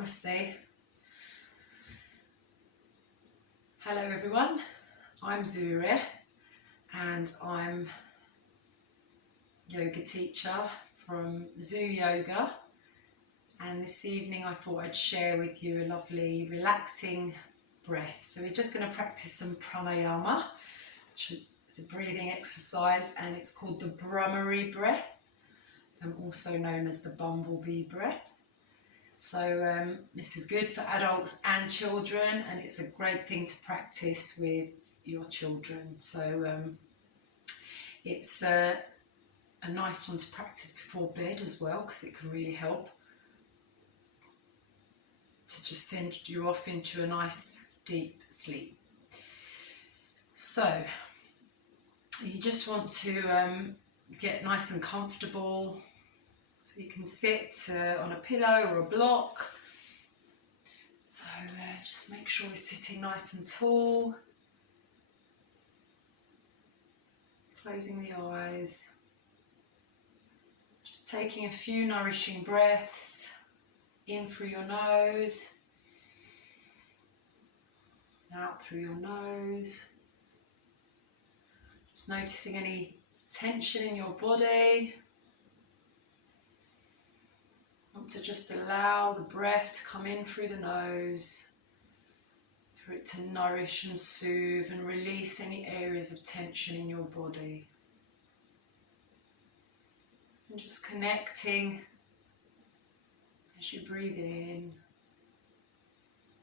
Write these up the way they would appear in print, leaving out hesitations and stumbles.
Namaste. Hello everyone, I'm Zuhre and I'm yoga teacher from Zoo Yoga, and this evening I thought I'd share with you a lovely relaxing breath. So we're just going to practice some pranayama, which is a breathing exercise, and it's called the bhramari breath, also known as the bumblebee breath. So this is good for adults and children, and it's a great thing to practice with your children. So it's a nice one to practice before bed as well, because it can really help to just send you off into a nice deep sleep. So you just want to get nice and comfortable. So you can sit on a pillow or a block. So just make sure you're sitting nice and tall. Closing the eyes. Just taking a few nourishing breaths in through your nose, out through your nose. Just noticing any tension in your body. Want to just allow the breath to come in through the nose, for it to nourish and soothe and release any areas of tension in your body. And just connecting as you breathe in.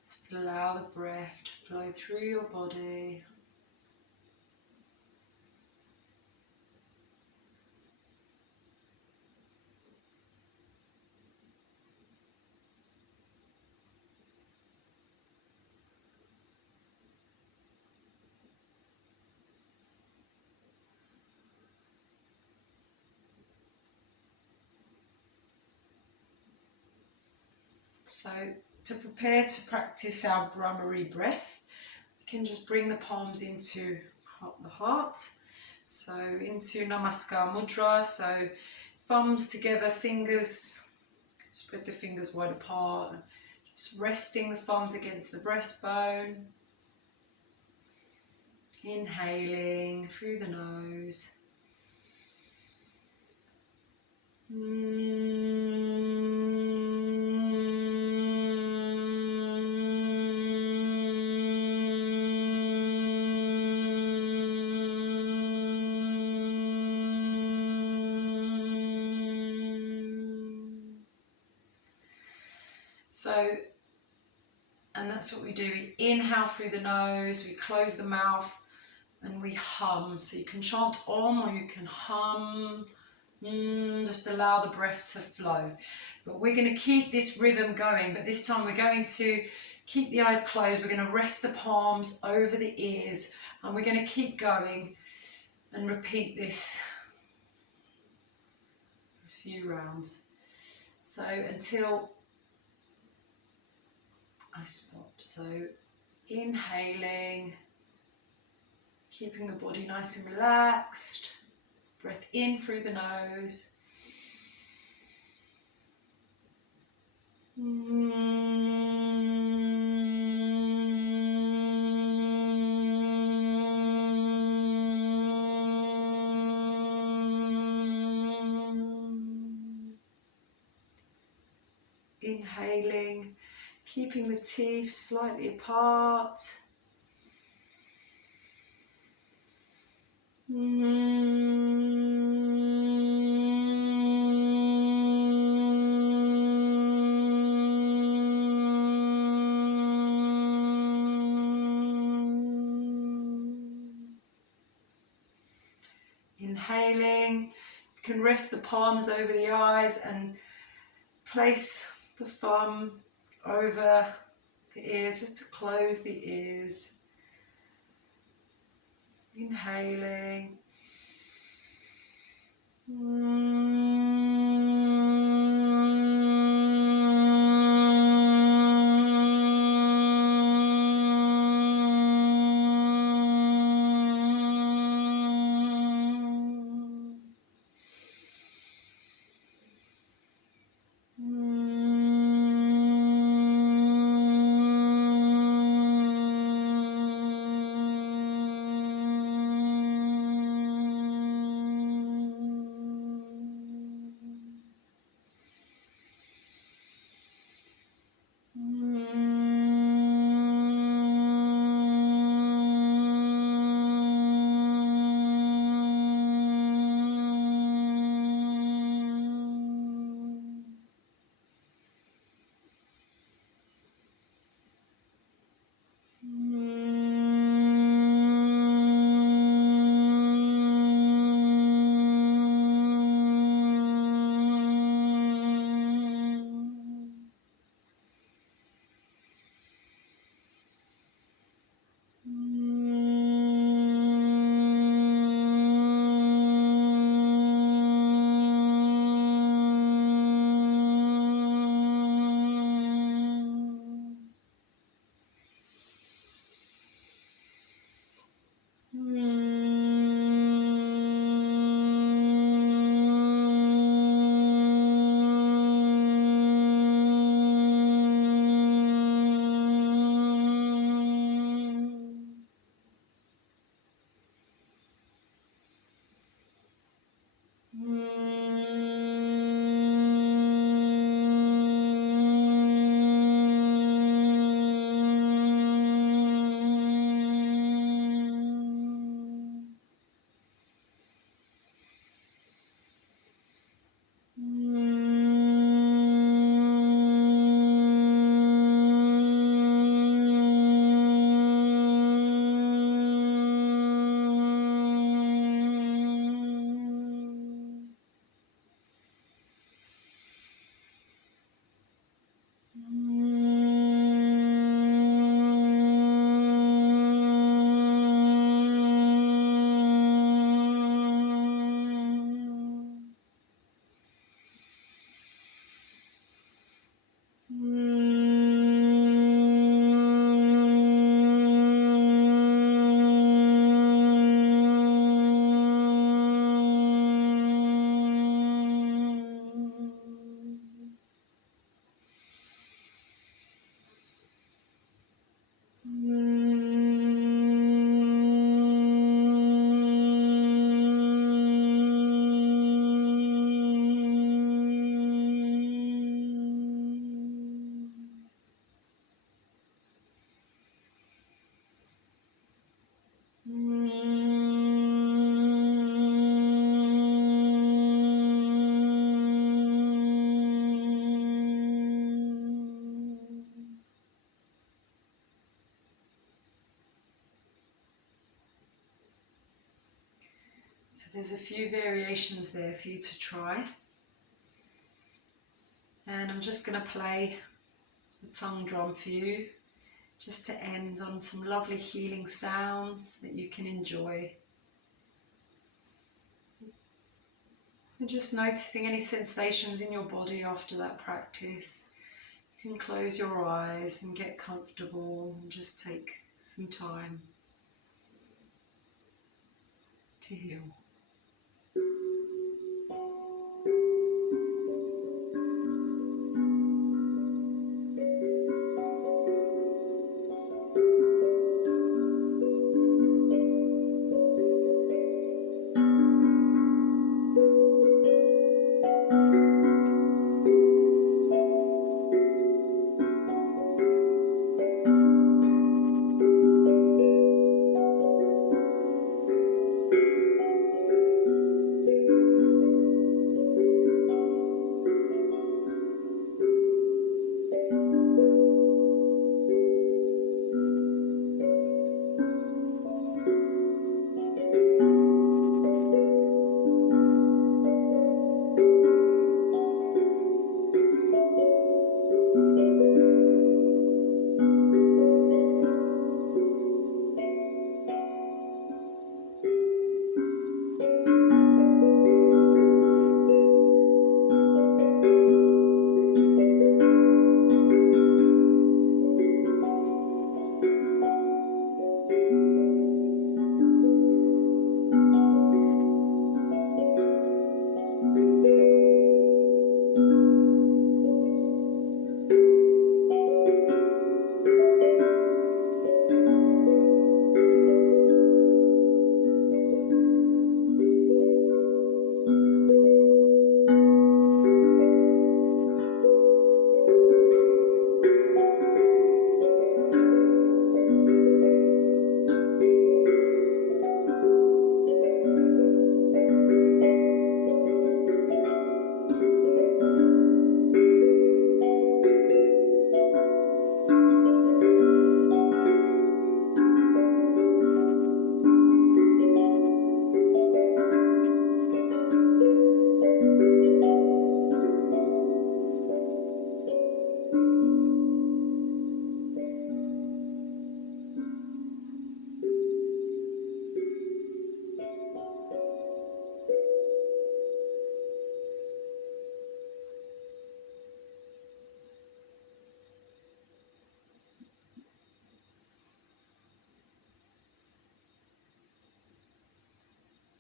Just allow the breath to flow through your body. So to prepare to practice our bhramari breath, we can just bring the palms into the heart. So into Namaste mudra. So thumbs together, fingers, spread the fingers wide apart. Just resting the thumbs against the breastbone. Inhaling through the nose. And that's what we do. We inhale through the nose, we close the mouth, and we hum. So you can chant Om or you can hum. Just allow the breath to flow. But we're going to keep this rhythm going, but this time we're going to keep the eyes closed. We're going to rest the palms over the ears, and we're going to keep going and repeat this a few rounds. So until I stop. So inhaling, keeping the body nice and relaxed. Breath in through the nose. Inhaling, keeping the teeth slightly apart. Inhaling, you can rest the palms over the eyes and place the thumb over the ears just to close the ears. Inhaling. So there's a few variations there for you to try. And I'm just going to play the tongue drum for you, just to end on some lovely healing sounds that you can enjoy. And just noticing any sensations in your body after that practice. You can close your eyes and get comfortable and just take some time to heal.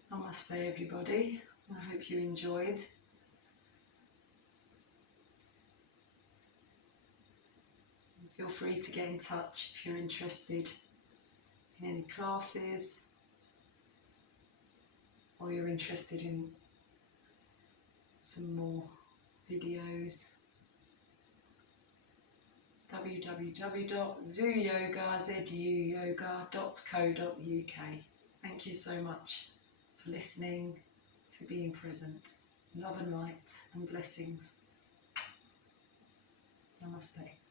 Namaste everybody, I hope you enjoyed. Feel free to get in touch if you're interested in any classes or you're interested in some more videos. www.zuyoga.co.uk. Thank you so much for listening, for being present. Love and light and blessings. Namaste.